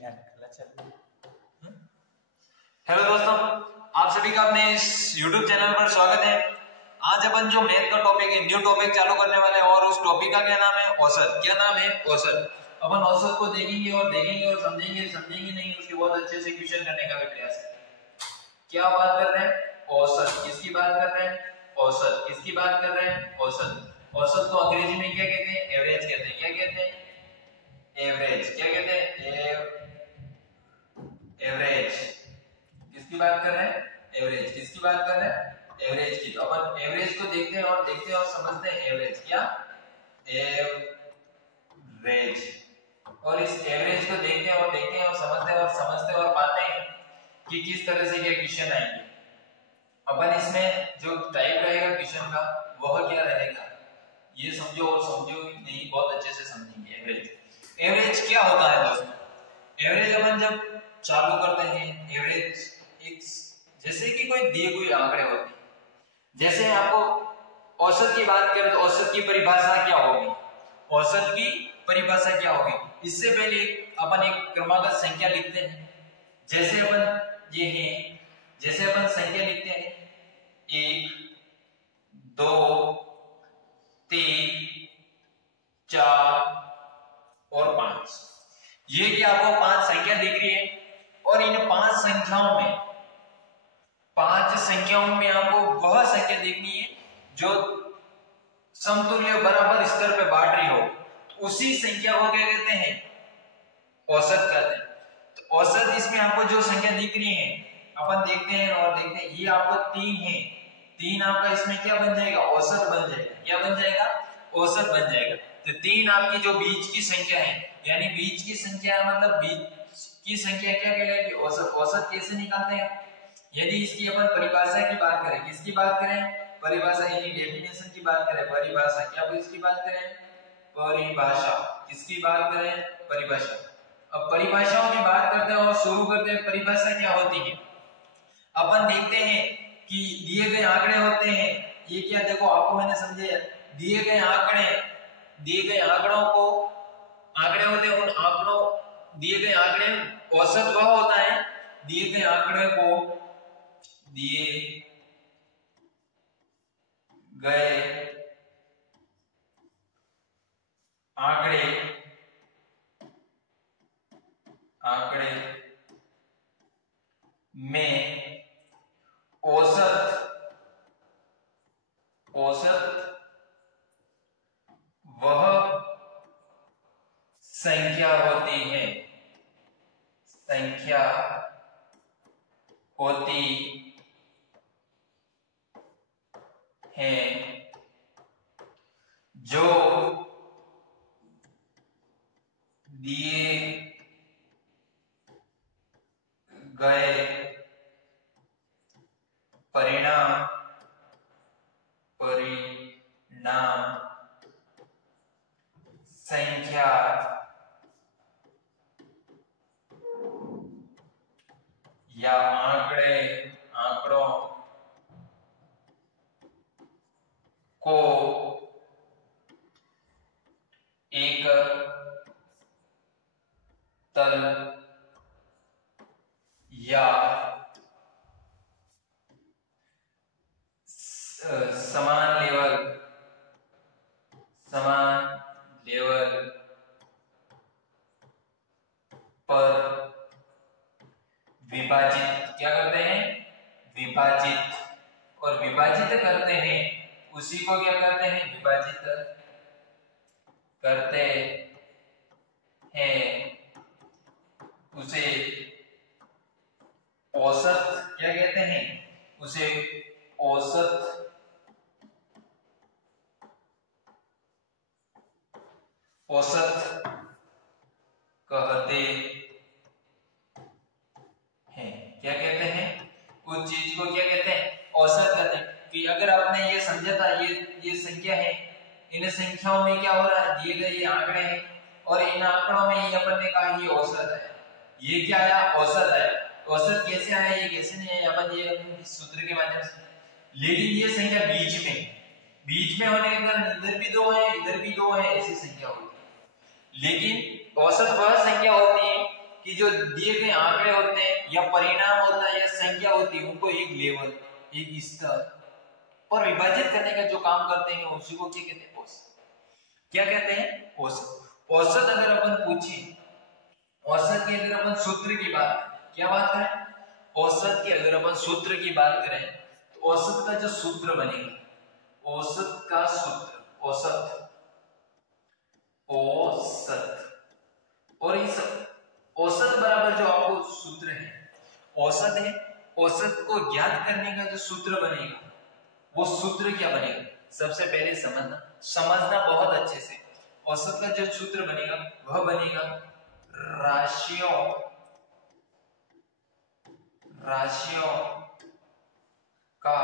Hello दोस्तों, आप सभी का अपने इस YouTube चैनल पर स्वागत है। आज अपन जो मैथ का टॉपिक है, न्यू टॉपिक चालू करने वाले हैं और उस टॉपिक का क्या नाम है? औसत। क्या नाम है? औसत। अपन औसत को देखेंगे और समझेंगे नहीं, उसके बहुत अच्छे से क्वेश्चन करने का भी प्रयास करेंगे। क्या बात कर रहे हैं? औसत। किसकी बात कर रहे हैं? औसत। किसकी बात कर रहे हैं? औसत। औसत को अंग्रेजी में क्या कहते हैं? एवरेज कहते हैं। क्या कहते हैं? एवरेज। क्या कहते हैं? एवरेज। किसकी बात कर रहे हैं? एवरेज। किसकी बात कर रहे हैं? एवरेज की। तो अपन एवरेज को देखते हैं और समझते हैं एवरेज। क्या? एवरेज। और इस एवरेज को देखते हैं और समझते हैं और पाते हैं कि किस तरह से ये क्वेश्चन आएंगे। अपन इसमें जो टाइप रहेगा क्वेश्चन का वह क्या रहेगा, ये समझो और समझो नहीं, बहुत अच्छे से समझेंगे। एवरेज। एवरेज क्या होता है दोस्तों? एवरेज अपन जब चालू करते हैं, एवरेज एक जैसे कि कोई दिए हुए आंकड़े होते हैं। जैसे आपको औसत की बात करें तो औसत की परिभाषा क्या होगी? औसत की परिभाषा क्या होगी? इससे पहले अपन एक क्रमागत संख्या लिखते हैं। जैसे अपन ये है, जैसे अपन संख्या लिखते हैं 1 2 3 4 और 5। ये कि आपको 5 संख्या दिख रही है और इन 5 संख्याओं में आपको वह संख्या देखनी है जो समतुल्य बराबर स्तर पे बांट रही हो। उसी संख्या को क्या कहते हैं? औसत कहते हैं। तो औसत, इसमें आपको जो संख्या दिख रही है अपन देखते हैं, ये आपको 3 है। 3 आपका इसमें क्या बन जाएगा? औसत बन जाएगा। क्या बन जाएगा? औसत बन जाएगा। तो 3 आपकी जो बीच की संख्या है, यानी बीच की संख्या मतलब बीच की संख्या क्या कहलाएगी? औसत। औसत कैसे निकालते हैं? यदि इसकी अपन परिभाषा की बात करें, किसकी बात करें? परिभाषा, यानी डेफिनेशन की बात करें। परिभाषा। क्या इसकी बात करें? परिभाषा। किसकी बात करें? परिभाषा। अब परिभाषाओं की बात करते हैं और शुरू करते हैं। परिभाषा क्या होती है? अपन देखते हैं कि दिए गए आंकड़े होते हैं। ये क्या, देखो आपको मैंने समझाया, दिए गए आंकड़े होते हैं। उन आंकड़ों, दिए गए आंकड़े, औसत वह होता है दिए गए आंकड़े को, दिए गए आंकड़े में औसत वह संख्या होती है जो दिए गए परिणाम संख्या या आंकड़ों को एक तल या समान लेवल पर विभाजित, क्या करते हैं? विभाजित। और विभाजित करते हैं, उसी को क्या करते हैं? विभाजित करते हैं, उसे औसत क्या कहते हैं? उसे औसत कहते हैं। क्या कहते हैं? उस चीज को क्या कहते हैं? औसत कहते हैं। कि अगर आपने ये समझा था, ये संख्या है, इन संख्याओं में क्या हो रहा है? दिए गए ये आंकड़े हैं और इन आंकड़ों में ये अपन ने कहा ये औसत है। ये क्या आया? औसत आया। औसत कैसे आया? ये कैसे नहीं आया? अपन ये सूत्र के माध्यम से। लेकिन ये संख्या बीच में होने के कारण इधर भी 2 है, इधर भी 2 है, ऐसी संख्या होती है। लेकिन औसत वह संख्या होती है कि जो दिए गए आंकड़े होते हैं या परिणाम होता है या संख्या होती है, उनको एक लेवल, एक स्तर पर विभाजित करने का जो काम करते हैं उसी को क्या कहते हैं? औसत। क्या कहते हैं? औसत। औसत अगर अपन पूछे, औसत की अगर अपन सूत्र की बात करें, क्या बात करें? औसत की अगर अपन सूत्र की बात करें तो औसत का जो सूत्र बनेगा, औसत का सूत्र, औसत, औसत, और इस औसत बराबर जो आपको सूत्र है, औसत है, औसत को ज्ञात करने का जो सूत्र बनेगा वो सूत्र क्या बनेगा? सबसे पहले समझना बहुत अच्छे से। औसत का जो सूत्र बनेगा वह बनेगा राशियों का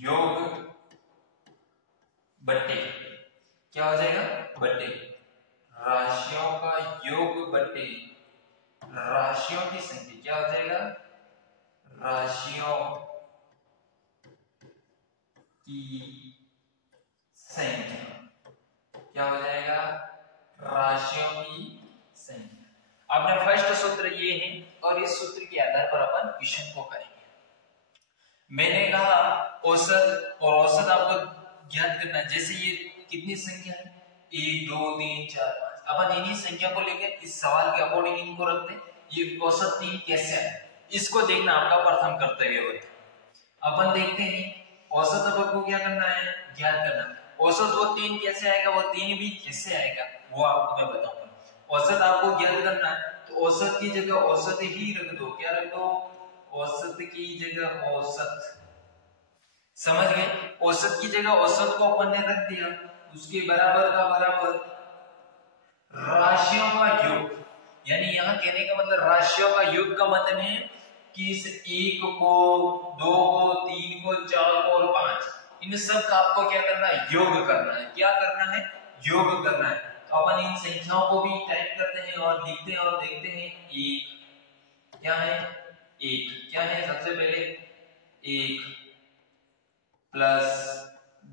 योग बट्टे, क्या हो जाएगा? बट्टे। राशियों का योग बट्टे राशियों की संख्या, क्या हो जाएगा? राशियों की संख्या, क्या हो जाएगा? राशियों की संख्या। अपने फर्स्ट सूत्र ये है और इस सूत्र के आधार पर अपन क्वेश्चन को करेंगे। मैंने कहा औसत, और औसत आपको ज्ञात करना है। जैसे ये कितनी संख्या है? 1 2 3 4 5। अपन इन्हीं संख्या को लेकर इस सवाल के अकॉर्डिंग इनको रखते हैं। ये औसत 3 कैसे है इसको देखना आपका प्रथम कर्तव्य होता है। अपन देखते हैं औसत अपन को क्या करना है? ज्ञात करना। औसत वो 3 कैसे आएगा, वो 3 भी कैसे आएगा वो आपको मैं बताऊंगा। औसत आपको ज्ञात करना है तो औसत की जगह औसत ही रख दो। क्या रख दो? औसत की जगह औसत। समझ गए? औसत की जगह औसत को अपन ने रख दिया, उसके बराबर का बराबर राशियों का योग। यानी यहाँ कहने का मतलब राशियों का योग का मतलब है कि इस 1 को, 2 को, 3 को, 4 को और 5, इन सब का आपको क्या करना है? योग करना है। क्या करना है? योग करना है। तो अपन इन संख्याओं को भी टाइप करते हैं और लिखते हैं और देखते हैं। 1 क्या है? 1 क्या है? सबसे पहले 1 प्लस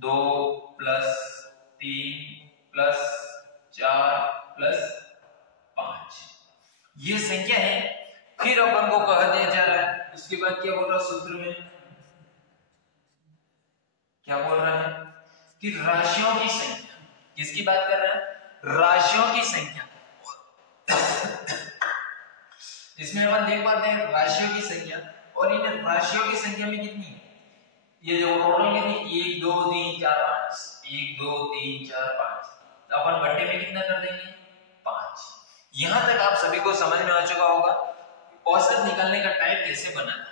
2 प्लस 3 प्लस 4 प्लस 5, ये संख्या है। फिर अपन को कहा दिया जा रहा है, उसके बाद क्या बोल रहा है सूत्र में? क्या बोल रहा है? कि राशियों की संख्या। किसकी बात कर रहा है? राशियों की संख्या। इसमें अपन देख पाते हैं राशियों की संख्या, और इन राशियों की संख्या में कितनी है? ये जो टोटल कितनी? 1 2 3 4 5, 1 2 3 4 5। तो अपन बट्टे में कितना कर देंगे? 5। यहां तक आप सभी को समझ में आ चुका होगा औसत निकालने का टाइप कैसे बनाना है।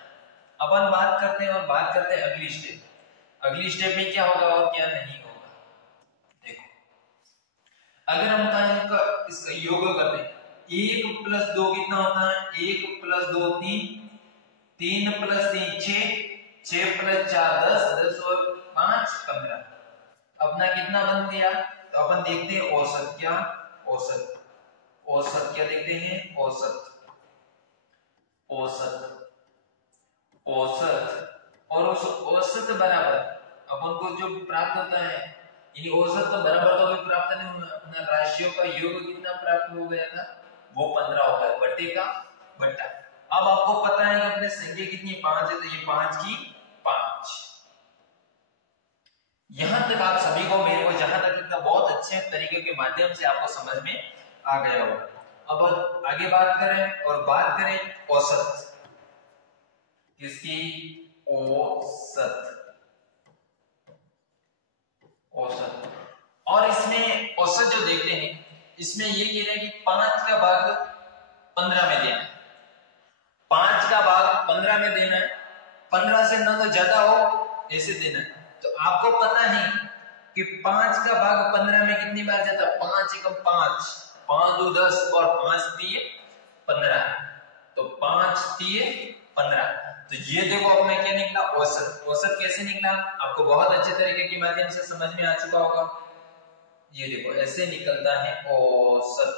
अपन बात करते हैं और बात करते हैं अगली स्टेप। अगली स्टेप में क्या होगा और क्या नहीं होगा। देखो, अगर हम इसका योग करते हैं, 1 प्लस 2 कितना होता है? 1 प्लस 2 3, 3 प्लस 3 6, 6 प्लस 4 10, 10 और 5 15। अपना कितना बन गया? तो अपन देखते हैं औसत। क्या? औसत। औसत क्या देखते हैं? औसत। औसत, औसत, और उस औसत बराबर अपन को जो प्राप्त होता है, यानी औसत तो बराबर तो अभी प्राप्त नहीं हुआ, अपना राशियों का योग कितना प्राप्त हो गया था? वो 15 हो गया, बट्टे का बट्टा। अब आपको पता है कि अपने संख्या कितनी? 5 है, तो ये 5 की 5। यहां तक आप सभी को, मेरे को जहां तक लगता बहुत अच्छे तरीके के माध्यम से आपको समझ में आ गया होगा। अब आगे बात करें और बात करें औसत। किसकी? औसत। औसत। और इसमें औसत जो देखते हैं, इसमें ये कह रहे हैं कि 5 का भाग 15 में देना है। 5 का भाग 15 में देना है। 15 से ना तो ज्यादा हो ऐसे देना है। तो आपको पता है कि 5 का भाग 15 में कितनी बार जाता है? 5 एकम 5, 5 2 10 और 5 3 15। तो 5 3 15। तो ये देखो अपने क्या निकला? औसत। औसत कैसे निकला? आपको बहुत अच्छे तरीके के माध्यम से समझ में आ चुका होगा। ये देखो ऐसे निकलता है औसत।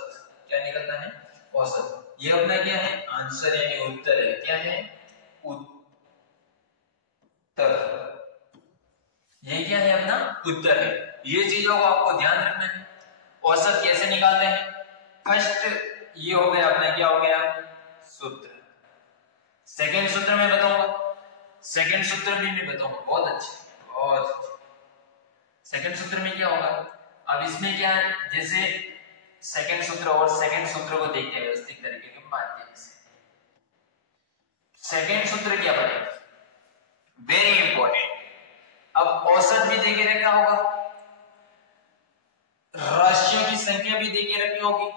क्या निकलता है? औसत। ये अपना क्या है? आंसर यानी उत्तर है। क्या है? उत्तर। ये क्या है? अपना उत्तर है। ये चीजों को आपको ध्यान रखना है। औसत कैसे निकालते हैं? फर्स्ट ये हो गया अपना, क्या हो गया, सूत्र। सेकंड सूत्र में बताऊंगा, सेकंड सूत्र भी मैं बताऊंगा, बहुत अच्छे, बहुत अच्छे। सेकंड सूत्र में क्या होगा, अब इसमें क्या है, जैसे सेकंड सूत्र और सेकंड सूत्र को देखते हैं व्यवस्थित तरीके के माध्यम से। सेकंड सूत्र क्या बनेगा, वेरी इंपॉर्टेंट। अब औसत भी देके रखा होगा, राशियों की संख्या भी देके रखी होगी,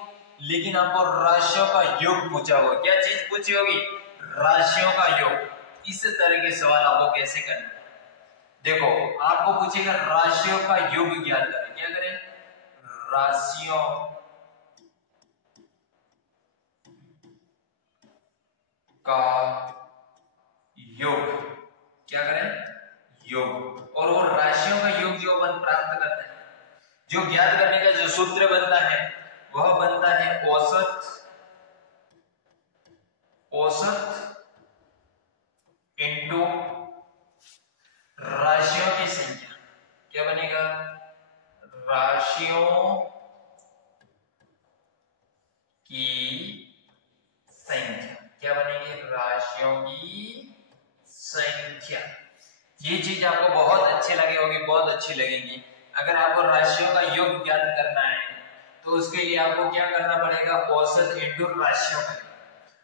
लेकिन आपको राशियों का योग पूछा होगा। क्या चीज पूछी होगी, राशियों का योग। इस तरह के सवाल आपको कैसे करना है, देखो आपको पूछेगा राशियों का योग ज्ञात करें। क्या करें, राशियों का योग, क्या करें, योग। और वो राशियों का योग जो अपन प्राप्त करते हैं, जो ज्ञात करने का जो सूत्र बनता है वह बनता है औसत, औसत इनटू राशियों की संख्या। क्या बनेगा, राशियों की संख्या। क्या बनेगी, राशियों की संख्या। ये चीज आपको बहुत अच्छी लगी होगी, बहुत अच्छी लगेगी। अगर आपको राशियों का योग ज्ञात करना है तो उसके लिए आपको क्या करना पड़ेगा, औसत इंटू राशियों का।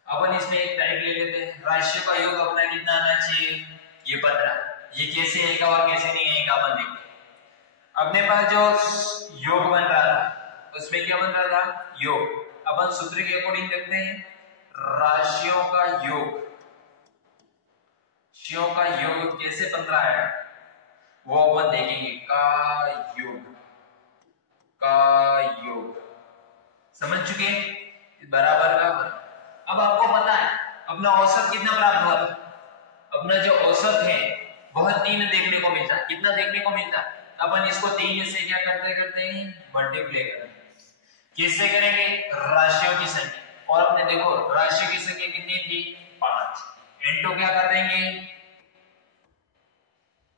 अपन इसमें एक टाइप ले लेते हैं, राशियों का योग अपना कितना आना चाहिए, ये 15। ये कैसे आएगा और कैसे नहीं आएगा अपन देखते हैं। अपने पास जो योग बन रहा था उसमें क्या बन रहा था, योग। अपन सूत्र के अकॉर्डिंग देखते हैं, राशियों का योग, राशियों का योग कैसे 15 है वो अपन देखेंगे, का योग, का योग। समझ चुके, बराबर का बराबर। अब आपको पता है अपना औसत कितना प्राप्त हुआ था, अपना जो औसत है वह 3 देखने को मिलता है। कितना देखने को मिलता है, अपन इसको 3 से क्या करते हैं, मल्टीप्लाई करते हैं। किससे करेंगे, राशियों की संख्या। और अपने देखो राशियों की संख्या कितनी थी, 5, इनटू क्या कर देंगे,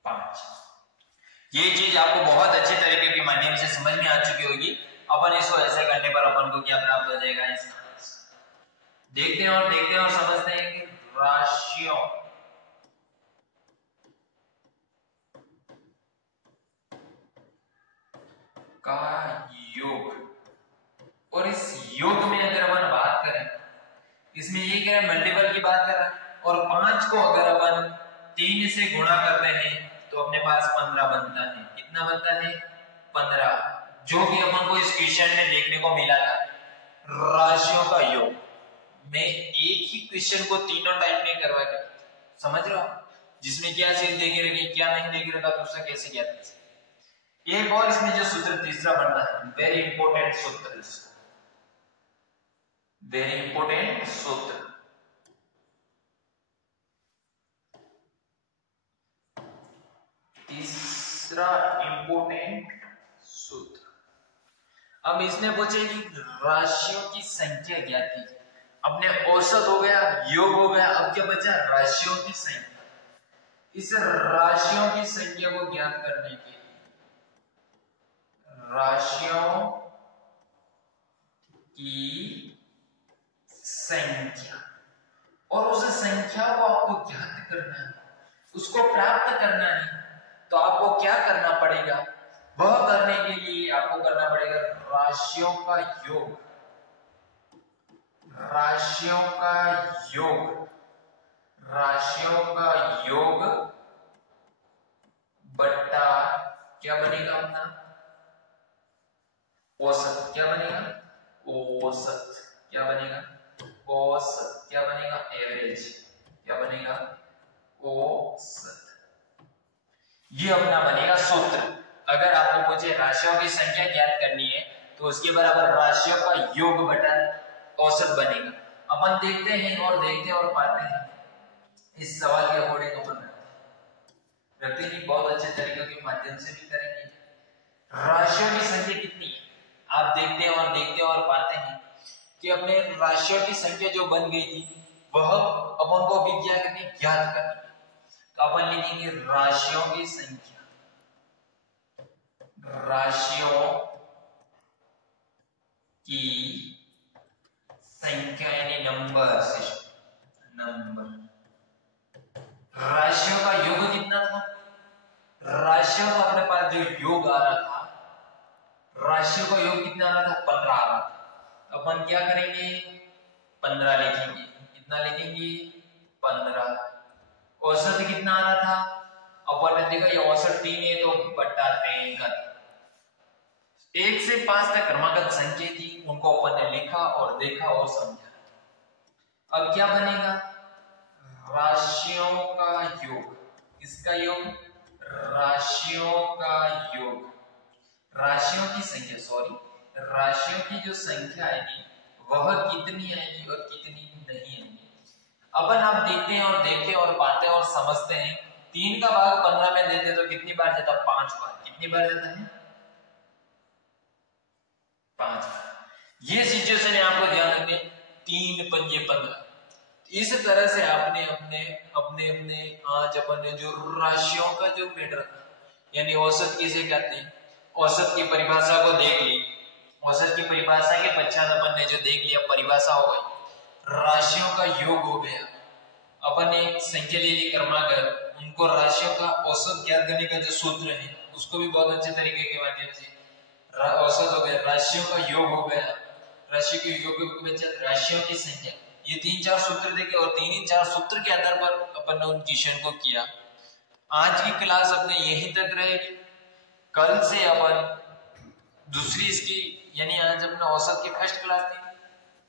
5। ये चीज आपको बहुत अच्छे तरीके के माध्यम से समझ में आ चुकी होगी। अपन इसको ऐसे करने पर अपन को क्या प्राप्त हो जाएगा, इसका देखते हैं और समझते हैं कि राशियों का योग। और इस योग में अगर अपन बात करें, इसमें ये क्या है, मल्टीपल की बात कर रहा है। और 5 को अगर अपन 3 से गुणा करते हैं तो अपने पास 15 बनता है। कितना बनता है, 15। जो कि अपन को इस क्वेश्चन में देखने को मिला था, राशियों का योग। मैं एक ही क्वेश्चन को तीनों टाइप नहीं करवा के, समझ रहे हो, जिसमें क्या चीज देखे रखी क्या नहीं देखे रखा तो उससे कैसे ज्ञात कर सकते। एक और इसमें जो सूत्र तीसरा बनता है, वेरी इंपॉर्टेंट सूत्र, वेरी इंपॉर्टेंट सूत्र। तीसरा इंपॉर्टेंट सूत्र। अब इसमें पूछे कि राशियों की संख्या ज्ञात कीजिए। अपने औसत हो गया, योग हो गया, अब क्या बचा, राशियों की संख्या। इस राशियों की संख्या को ज्ञात करने के लिए राशियों की संख्या, और उस संख्या को आपको ज्ञात करना है, उसको प्राप्त करना है, तो आपको क्या करना पड़ेगा, वह करने के लिए आपको करना पड़ेगा राशियों का योग, राशियों का योग, राशियों का योग बट्टा क्या बनेगा अपना, औसत। क्या बनेगा, औसत। क्या बनेगा, औसत। क्या बनेगा, एवरेज। क्या बनेगा, औसत। ये अपना बनेगा सूत्र। अगर आपको पूछे राशियों की संख्या ज्ञात करनी है तो उसके बराबर राशियों का योग बटा औसत बनेगा। अपन देखते हैं और पाते हैं इस सवाल के अकॉर्डिंग अपन रखते हैं, बहुत अच्छे तरीके के माध्यम से भी करेंगे। राशियों की संख्या कितनी है आप देखते हैं और पाते हैं कि अपने राशियों की संख्या जो बन गई थी वह अपन को अभी क्या करनी, ज्ञात करनी। तो अपन लिखेंगे राशियों की संख्या, राशियों की संख्या यानी नंबर सिस्टम, नंबर। राशियों का योग कितना था? राशियों का अपने पास जो योग आ रहा था, राशियों का योग कितना आ रहा था? 15 आ रहा था। अपन क्या करेंगे? 15 लिखेंगे। कितना लिखेंगे? 15। औसत कितना आ रहा था? अपन ने देखा ये औसत 3 है तो बटा 3 का 1 से 5 तक क्रमागत संख्या थी, उनको अपन ने लिखा और देखा और समझा। अब क्या बनेगा? राशियों का योग, किसका योग? राशियों का योग, राशियों की संख्या, सॉरी, राशियों की जो संख्या आएगी वह कितनी आएगी और कितनी नहीं आएगी। अपन हम देखते हैं और देखते हैं और पाते हैं और समझते हैं। 3 का भाग 15 में देते तो कितनी बार जाता? 5 बार। कितनी बार जाता है? 5 बार। ये सिचुएशन है, आपको ध्यान रखने। 3 पंजे 15। इस तरह से आपने अपने अपने अपने आज अपन ने जो राशियों का जो मैटर था, यानी औसत किसे कहते हैं, औसत की परिभाषा को देख ली। औसत की परिभाषा के पश्चात अपन ने जो देख लिया, परिभाषा हो गई, राशियों का योग हो गया। अपन ने एक संख्या ले ली क्रमागत, उनको राशियों का औसत ज्ञात करने का जो सूत्र है उसको भी बहुत अच्छे तरीके के माध्यम से औसत हो गया, राशियों का योग हो गया, राशि के योग के पश्चात राशियों की संख्या। ये 3-4 सूत्र देखे और 3-4 सूत्र के आधार पर अपन ने उन क्वेश्चन को किया। आज की क्लास अपने यहीं तक रहेगी। कल से अपन दूसरी इसकी, यानी आज अपना औसत की फर्स्ट क्लास थी,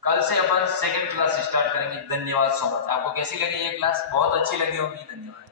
कल से अपन सेकंड क्लास स्टार्ट करेंगे। धन्यवाद सो मच। आपको कैसी लगी ये क्लास? बहुत अच्छी लगी होगी। धन्यवाद।